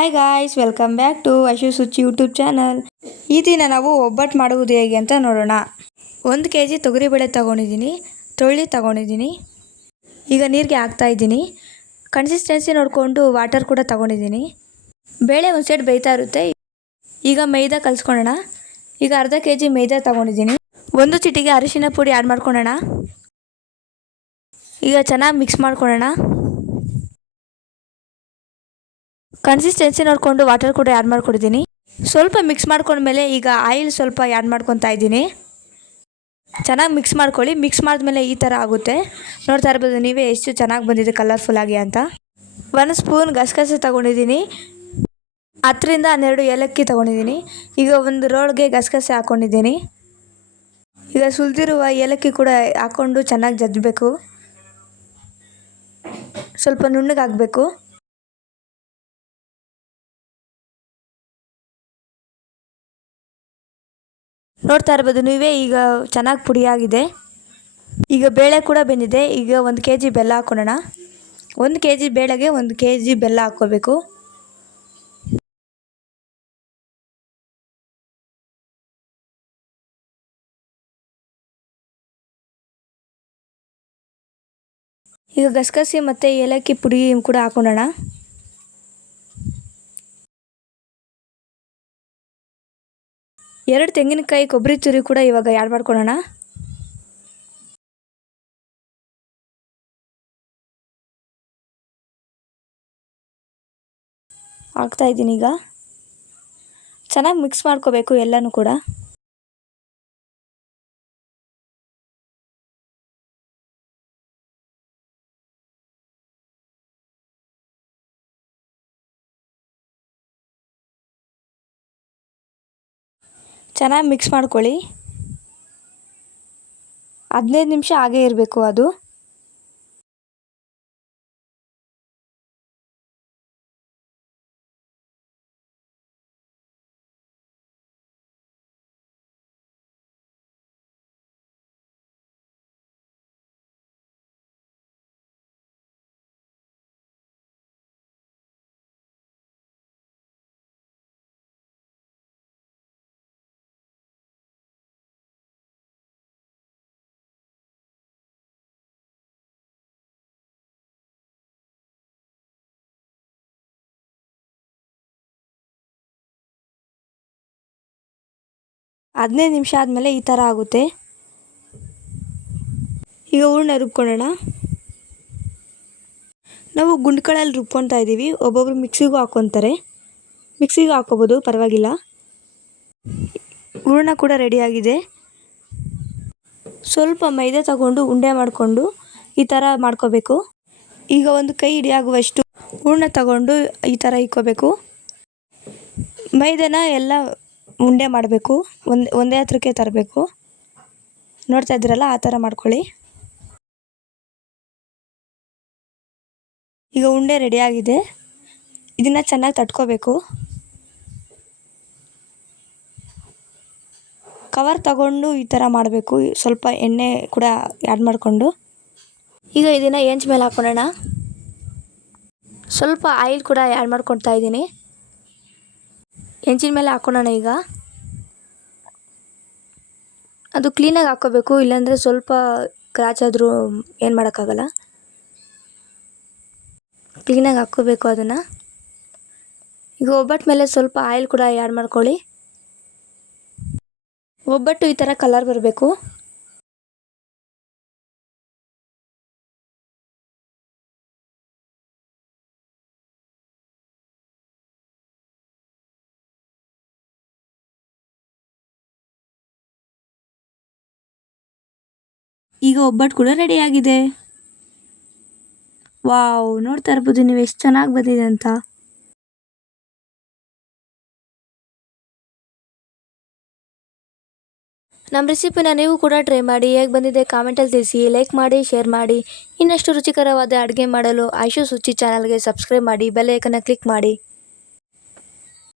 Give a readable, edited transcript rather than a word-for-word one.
Hi guys, welcome back to Aishu Suchi YouTube channel. ಈ ದಿನ ನಾವು ಒಬ್ಬಟ್ಟು ಮಾಡುವುದು ಹೇಗೆ ಅಂತ ನೋಡೋಣ. 1 kg ತೊಗರಿಬೇಳೆ ತೊಗೊಂಡಿದ್ದೀನಿ, ತೊಳ್ಳಿ ತೊಗೊಂಡಿದ್ದೀನಿ. ಈಗ ನೀರಿಗೆ ಹಾಕ್ತಾಯಿದ್ದೀನಿ. ಕನ್ಸಿಸ್ಟೆನ್ಸಿ ನೋಡಿಕೊಂಡು ವಾಟರ್ ಕೂಡ ತೊಗೊಂಡಿದ್ದೀನಿ. ಬೇಳೆ ಒಂದು ಸೈಡ್ ಬೇಯ್ತಾ ಇರುತ್ತೆ. ಈಗ ಮೈದಾ ಕಲಿಸ್ಕೊಳ್ಳೋಣ. ಈಗ ಅರ್ಧ kg ಮೈದಾ ತೊಗೊಂಡಿದ್ದೀನಿ. 1 ಚಿಟಿಕೆ ಅರಿಶಿನ ಪುಡಿ ಆ್ಯಡ್ ಮಾಡ್ಕೊಳ್ಳೋಣ. ಈಗ ಚೆನ್ನಾಗಿ ಮಿಕ್ಸ್ ಮಾಡ್ಕೊಳ್ಳೋಣ. ಕನ್ಸಿಸ್ಟೆನ್ಸಿ ನೋಡಿಕೊಂಡು ವಾಟರ್ ಕೂಡ ಆ್ಯಡ್ ಮಾಡ್ಕೊಂಡಿದ್ದೀನಿ. ಸ್ವಲ್ಪ ಮಿಕ್ಸ್ ಮಾಡ್ಕೊಂಡ್ಮೇಲೆ ಈಗ ಆಯಿಲ್ ಸ್ವಲ್ಪ ಆ್ಯಡ್ ಮಾಡ್ಕೊತಾ ಇದ್ದೀನಿ. ಚೆನ್ನಾಗಿ ಮಿಕ್ಸ್ ಮಾಡ್ಕೊಳ್ಳಿ. ಮಿಕ್ಸ್ ಮಾಡಿದ್ಮೇಲೆ ಈ ಥರ ಆಗುತ್ತೆ. ನೋಡ್ತಾ ಇರ್ಬೋದು ನೀವೇ ಎಷ್ಟು ಚೆನ್ನಾಗಿ ಬಂದಿದೆ ಕಲರ್ಫುಲ್ಲಾಗಿ ಅಂತ. 1 ಸ್ಪೂನ್ ಗಸಗಸೆ ತೊಗೊಂಡಿದ್ದೀನಿ. 10 ರಿಂದ 12 ಏಲಕ್ಕಿ ತೊಗೊಂಡಿದ್ದೀನಿ. ಈಗ ಒಂದು ರೋಲ್ಗೆ ಗಸಗಸೆ ಹಾಕ್ಕೊಂಡಿದ್ದೀನಿ. ಈಗ ಸುಲಿದಿರುವ ಏಲಕ್ಕಿ ಕೂಡ ಹಾಕ್ಕೊಂಡು ಚೆನ್ನಾಗಿ ಜಜ್ಜಬೇಕು. ಸ್ವಲ್ಪ ನುಣ್ಣಗೆ ಹಾಕಬೇಕು. ನೋಡ್ತಾ ಇರ್ಬೋದು ನೀವೇ ಈಗ ಚೆನ್ನಾಗಿ ಪುಡಿಯಾಗಿದೆ. ಈಗ ಬೇಳೆ ಕೂಡ ಬೆಂದಿದೆ. ಈಗ 1 kg ಬೆಲ್ಲ ಹಾಕ್ಕೊಳ್ಳೋಣ. 1 kg ಬೇಳೆಗೆ 1 kg ಬೆಲ್ಲ ಹಾಕ್ಕೋಬೇಕು. ಈಗ ಗಸಗಸೆ ಮತ್ತು ಏಲಕ್ಕಿ ಪುಡಿ ಕೂಡ ಹಾಕ್ಕೊಳ್ಳೋಣ. ಎರಡು ತೆಂಗಿನಕಾಯಿ ಕೊಬ್ಬರಿ ತುರಿ ಕೂಡ ಇವಾಗ ಆ್ಯಡ್ ಮಾಡ್ಕೊಳ್ಳೋಣ. ಹಾಕ್ತಾಯಿದ್ದೀನಿ. ಈಗ ಚೆನ್ನಾಗಿ ಮಿಕ್ಸ್ ಮಾಡ್ಕೋಬೇಕು ಎಲ್ಲನೂ ಕೂಡ. ಚೆನ್ನಾಗಿ ಮಿಕ್ಸ್ ಮಾಡ್ಕೊಳ್ಳಿ. 15 ನಿಮಿಷ ಹಾಗೇ ಇರಬೇಕು ಅದು. ಹದಿನೈದು ನಿಮಿಷ ಆದಮೇಲೆ ಈ ಥರ ಆಗುತ್ತೆ. ಈಗ ಹೂರಣ ರುಬ್ಕೊಳ್ಳೋಣ. ನಾವು ಗುಂಡ್ಗಳಲ್ಲಿ ರುಬ್ಕೊತಾ ಇದ್ದೀವಿ. ಒಬ್ಬೊಬ್ರು ಮಿಕ್ಸಿಗೂ ಹಾಕ್ಕೊತಾರೆ. ಮಿಕ್ಸಿಗೂ ಹಾಕ್ಕೋಬೋದು, ಪರವಾಗಿಲ್ಲ. ಹೂರಣ ಕೂಡ ರೆಡಿಯಾಗಿದೆ. ಸ್ವಲ್ಪ ಮೈದಾ ತಗೊಂಡು ಉಂಡೆ ಮಾಡಿಕೊಂಡು ಈ ಥರ ಮಾಡ್ಕೋಬೇಕು. ಈಗ ಒಂದು ಕೈ ಹಿಡಿಯಾಗುವಷ್ಟು ಹೂರಣ ತಗೊಂಡು ಈ ಥರ ಇಕ್ಕೋಬೇಕು. ಮೈದಾನ ಎಲ್ಲ ಉಂಡೆ ಮಾಡಬೇಕು. ಒಂದೇ ಹತ್ರಕ್ಕೆ ತರಬೇಕು. ನೋಡ್ತಾ ಇದ್ದೀರಲ್ಲ, ಆ ಥರ ಮಾಡ್ಕೊಳ್ಳಿ. ಈಗ ಉಂಡೆ ರೆಡಿಯಾಗಿದೆ. ಇದನ್ನು ಚೆನ್ನಾಗಿ ತಟ್ಕೋಬೇಕು. ಕವರ್ ತಗೊಂಡು ಈ ಥರ ಮಾಡಬೇಕು. ಸ್ವಲ್ಪ ಎಣ್ಣೆ ಕೂಡ ಆ್ಯಡ್ ಮಾಡಿಕೊಂಡು ಈಗ ಇದನ್ನು ಹೆಂಚು ಮೇಲೆ ಹಾಕ್ಕೊಳ್ಳೋಣ. ಸ್ವಲ್ಪ ಆಯಿಲ್ ಕೂಡ ಆ್ಯಡ್ ಮಾಡ್ಕೊತಾ ಇದ್ದೀನಿ. ಹೆಂಚಿನ ಮೇಲೆ ಹಾಕ್ಕೊಳ್ಳೋಣ. ಈಗ ಅದು ಕ್ಲೀನಾಗಿ ಹಾಕ್ಕೋಬೇಕು, ಇಲ್ಲಾಂದರೆ ಸ್ವಲ್ಪ ಕ್ರಾಚ್ ಆದರೂ ಏನು ಮಾಡೋಕ್ಕಾಗಲ್ಲ. ಕ್ಲೀನಾಗಿ ಹಾಕ್ಕೋಬೇಕು ಅದನ್ನು. ಈಗ ಒಬ್ಬಟ್ಟು ಮೇಲೆ ಸ್ವಲ್ಪ ಆಯಿಲ್ ಕೂಡ ಆ್ಯಡ್ ಮಾಡ್ಕೊಳ್ಳಿ. ಒಬ್ಬಟ್ಟು ಈ ಥರ ಕಲರ್ ಬರಬೇಕು. ಈಗ ಒಬ್ಬಟ್ಟು ಕೂಡ ರೆಡಿಯಾಗಿದೆ. ವಾವ್, ನೋಡ್ತಾ ಇರ್ಬೋದು ನೀವು ಎಷ್ಟು ಚೆನ್ನಾಗಿ ಬಂದಿದೆ ಅಂತ. ನಮ್ಮ ರೆಸಿಪಿನ ನೀವು ಕೂಡ ಟ್ರೈ ಮಾಡಿ. ಹೇಗೆ ಬಂದಿದೆ ಕಾಮೆಂಟಲ್ಲಿ ತಿಳಿಸಿ. ಲೈಕ್ ಮಾಡಿ, ಶೇರ್ ಮಾಡಿ. ಇನ್ನಷ್ಟು ರುಚಿಕರವಾದ ಅಡುಗೆ ಮಾಡಲು ಐಶು ಸುಚಿ ಚಾನಲ್ಗೆ ಸಬ್ಸ್ಕ್ರೈಬ್ ಮಾಡಿ. ಬೆಲ್ ಐಕನ್ನ ಕ್ಲಿಕ್ ಮಾಡಿ.